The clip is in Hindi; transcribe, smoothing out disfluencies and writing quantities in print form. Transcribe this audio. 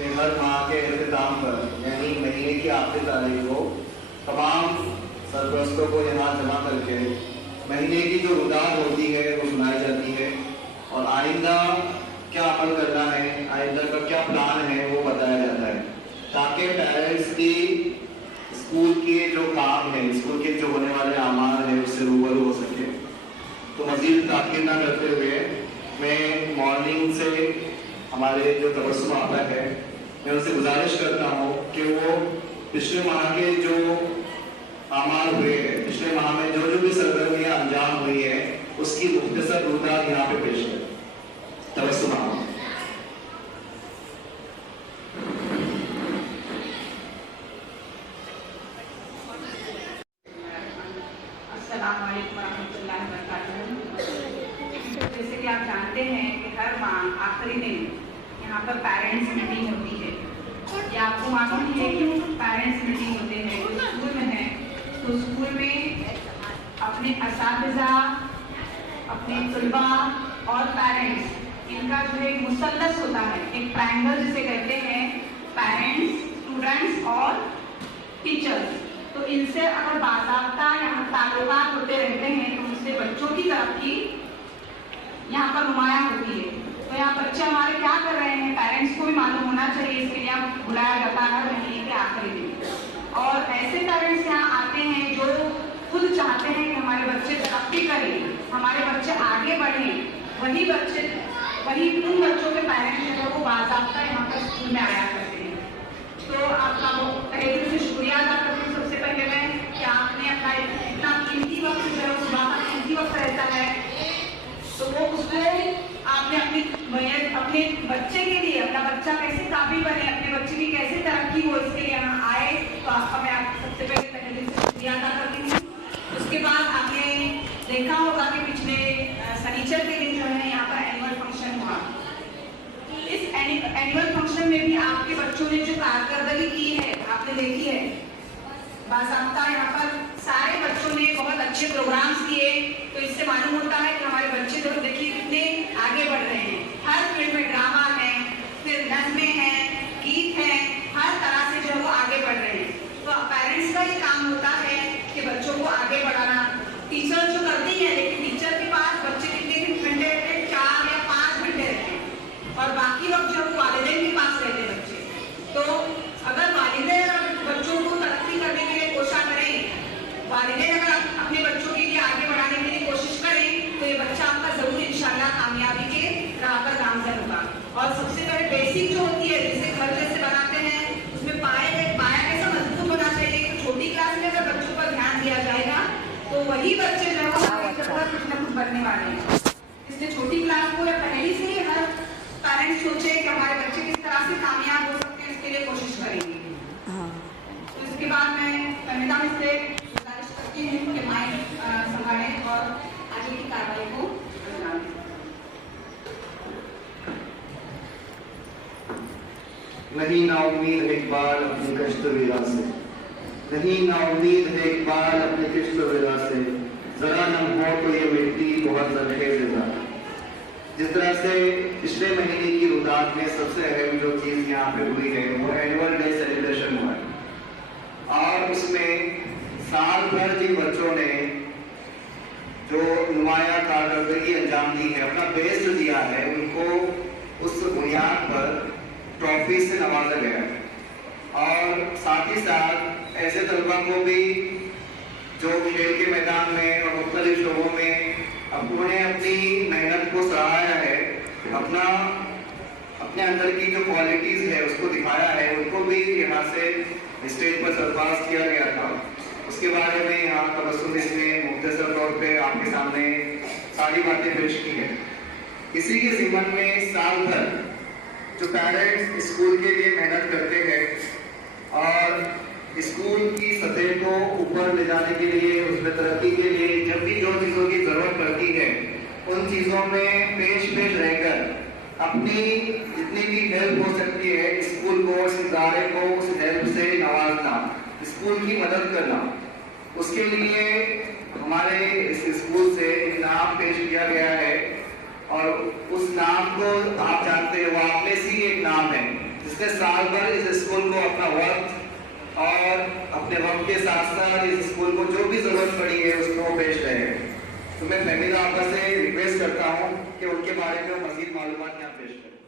कि हर माह के अख्ताम पर यानी महीने की आखिरी तारीख को तमाम सरपरस्तों को यहाँ जमा करके महीने की जो रुदात होती है वो सुनाई जाती है और आइंदा क्या अमल करना है, आइंदा का क्या प्लान है वो बताया जाता है, ताकि पेरेंट्स की स्कूल के जो काम है, स्कूल के जो होने वाले आमार हैं उससे रूबरू हो सके। तो मज़ीद ताक़ीद ना करते हुए मैं मॉर्निंग से हमारे जो तबस्सुम आपा है, मैं उनसे गुजारिश करता हूँ कि वो पिछले माह के जो आमाल हुए हैं, पिछले माह में जो भी सरगर्मियाँ अंजाम हुई है उसकी मुख्तसर रुदात यहाँ पे पेश है। तबस्सुम आपा। जैसे कि आप जानते हैं कि हर माह आखिरी दिन यहाँ पर पेरेंट्स मीटिंग होती है। ये आपको मालूम ही है कि पेरेंट्स मीटिंग होते हैं जो स्कूल में है, तो स्कूल में अपने असातिज़ा, अपने तलबा और पेरेंट्स, इनका जो एक मुसल्लस होता है, एक ट्रायंगल जिसे कहते हैं, पेरेंट्स, स्टूडेंट्स और टीचर्स। तो इनसे अगर बाकायदा यहाँ ताल्लुकात होते रहते हैं तो उससे बच्चों की तरक्की यहाँ पर नुमाया होती है। तो यहाँ बच्चे हमारे क्या कर रहे हैं, पेरेंट्स को भी मालूम होना चाहिए, इसके लिए बुलाया जाता है महीने के आखिरी दिन। और ऐसे पेरेंट्स यहाँ आते हैं जो खुद चाहते हैं कि हमारे बच्चे तरक्की करें, हमारे बच्चे आगे बढ़ें, वही उन बच्चों के पेरेंट्स जो है वो बाकायदा यहाँ पर स्कूल में आया करते हैं। तो आपका तहे दिल से शुक्रिया अदा करती हूँ सबसे पहले मैं कि आपने अपना इतना कीमती वक्त जो है सुबह का कीमती वक्त रहता है, तो वो उसको आपने अपने बच्चे के लिए, अपना बच्चा कैसे काबिल बने, अपने बच्चे की कैसे तरक्की हो, इसके लिए यहाँ आए। तो आपका मैं सबसे पहले तहे दिल से शुक्रिया अदा करती हूँ। उसके बाद आपने देखा होगा कि पिछले शनिचर के दिन जो है यहाँ पर एनुअल फंक्शन हुआ। इस एनुअल फंक्शन में भी आपके बच्चों ने जो कारकर्दगी की है आपने देखी है। बाकायदा यहाँ पर सारे बच्चों ने बहुत अच्छे प्रोग्राम्स किए, तो इससे मालूम होता है कि हमारे बच्चे जो देखिए कितने आगे बढ़ रहे हैं। हर फील्ड में ड्रामा है, फिर नज़में हैं, गीत हैं, हर तरह से जो है वो आगे बढ़ रहे हैं। तो पेरेंट्स का ये काम होता है कि बच्चों को आगे बढ़ाना। टीचर जो करती है, लेकिन टीचर के पास बच्चे कितने घंटे रहते हैं, 4 या 5 घंटे रहते हैं और बाकी वक्त जो वालिदैन के पास रहते हैं बच्चे। तो अगर वालिदैन बच्चों को तरक्की करने के लिए कोशिश करें, वालिदैन अगर अपने बच्चों के लिए आगे बढ़ाने के लिए कोशिश करें, तो ये बच्चा आपका जरूर इंशाल्लाह कामयाबी के राह पर गामजन होगा। और सबसे पहले बेसिक जो होती है, जिसे घर जैसे बनाते हैं, उसमें पाया कैसा मजबूत होना चाहिए। तो छोटी क्लास में अगर बच्चों पर ध्यान दिया जाएगा तो वही बच्चे जो है कुछ न कुछ बनने वाले हैं। इसलिए छोटी क्लास को या पहली से ही हर पेरेंट्स सोचे कि हमारे बच्चे किस तरह से कामयाब हो सकते हैं, इसके लिए कोशिश करेंगे। तो इसके बाद मैं कन्या में से गुजारिश करती हूँ कि माइक संभालें और आगे की कार्रवाई को अंजाम दें। नहीं नाउम्मीद है इकबाल अपनी कश्त विला से, नहीं नाउम्मीद है इकबाल अपनी कश्त विला से, जरा नम हो तो ये मिट्टी बहुत ज़रख़ेज़। जिस तरह से पिछले महीने की रुदात में सबसे अहम जो चीज़ यहाँ पे हुई है वो एनुअल डे सेलिब्रेशन हुआ है और उसमें साल भर जिन बच्चों ने जो नुमाया कारकर्दगी अंजाम दी है, अपना बेस्ट दिया है, उनको उस बुनियाद पर ट्रॉफी से नवाजा गया और साथ ही साथ ऐसे तलबा को भी जो खेल के मैदान में और मुख्तलिफ शोबों में उन्होंने अपनी मेहनत को सराहाया है, अपने अंदर की जो क्वालिटीज़ है उसको दिखाया है, उनको भी यहाँ से स्टेज पर सरपास किया गया था। उसके बारे में यहाँ तबस्सुम ने मुख्तसर तौर पे आपके सामने सारी बातें पेश की है। इसी के ज़िम्मन में साल भर जो पेरेंट्स स्कूल के लिए मेहनत करते हैं और स्कूल की सतह को ऊपर ले जाने के लिए, उसमें तरक्की के लिए जब भी जो चीज़ों की ज़रूरत पड़ती है उन चीज़ों में पेश रहकर अपनी जितनी भी हेल्प हो सकती है स्कूल को, इस इदारे को उस हेल्प से नवाजना, स्कूल की मदद करना। उसके लिए हमारे इस स्कूल से एक नाम पेश किया गया है और उस नाम को आप जानते हैं, वो आप में से ही एक नाम है जिसका जिसने साल भर इस स्कूल को अपना वक्त और अपने वक्त के साथ साथ इस स्कूल को जो भी जरूरत पड़ी है उसको पेश रहे हैं। तो मैं फहमीदा आपा से रिक्वेस्ट करता हूँ कि उनके बारे में मज़ीद मालूमात यहाँ पेश करें।